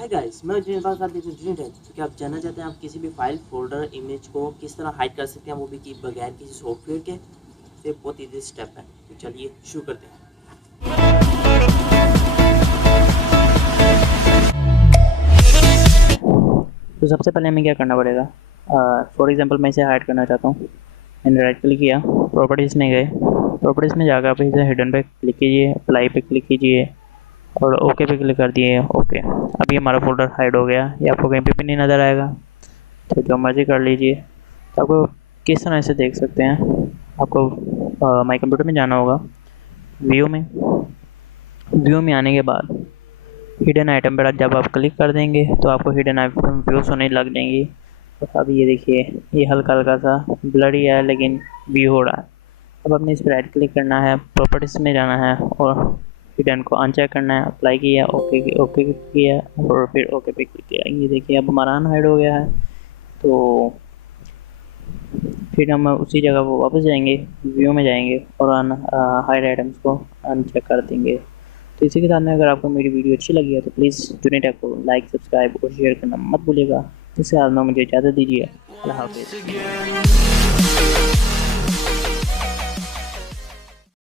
Hi guys, मैं जिन बात आप देख रहे हैं JuniTecs। तो क्या आप जानना चाहते हैं आप किसी भी फाइल, फोल्डर, इमेज को किस तरह हाइड कर सकते हैं, वो भी कि बगैर किसी सॉफ्टवेयर के। तो एक बहुत ईजी स्टेप है, तो चलिए शुरू करते हैं। तो सबसे पहले हमें क्या करना पड़ेगा। फॉर एग्जांपल मैं इसे हाइड करना चाहता हूँ। मैंने राइट क्लिक किया, प्रॉपर्टीज़ में गए, प्रॉपर्टीज़ में जाकर आप इसे हिडन पे क्लिक कीजिए, अप्लाई पे क्लिक कीजिए और ओके पे क्लिक कर दिए। ओके, अभी हमारा फोल्डर हाइड हो गया। ये आपको कहीं पे भी नहीं नज़र आएगा, तो जो मर्जी कर लीजिए। तो आपको किस तरह से देख सकते हैं, आपको माई कंप्यूटर में जाना होगा। व्यू में आने के बाद हिडन आइटम पर जब आप क्लिक कर देंगे तो आपको हिडन आइटम व्यूज होने लग जाएंगी। तो अब ये देखिए, ये हल्का हल्का सा ब्लरी है लेकिन व्यू हो रहा है। अब आपने इस पर राइट क्लिक करना है, प्रॉपर्टीज में जाना है और हिडन को अनचेक करना है। अप्लाई किया, ओके किया और फिर ओके पे क्लिक किया। ये देखिए अब हमारा अनहाइड हो गया है। तो फिर हम उसी जगह वो वापस जाएंगे, व्यू में जाएंगे और हाइड आइटम्स को अनचेक कर देंगे। तो इसी के साथ में अगर आपको मेरी वीडियो अच्छी लगी है तो प्लीज़ JuniTecs को लाइक, सब्सक्राइब और शेयर करना मत भूलिएगा। इसके साथ में मुझे इजाज़त दीजिए। अल्लाह हाफिज़।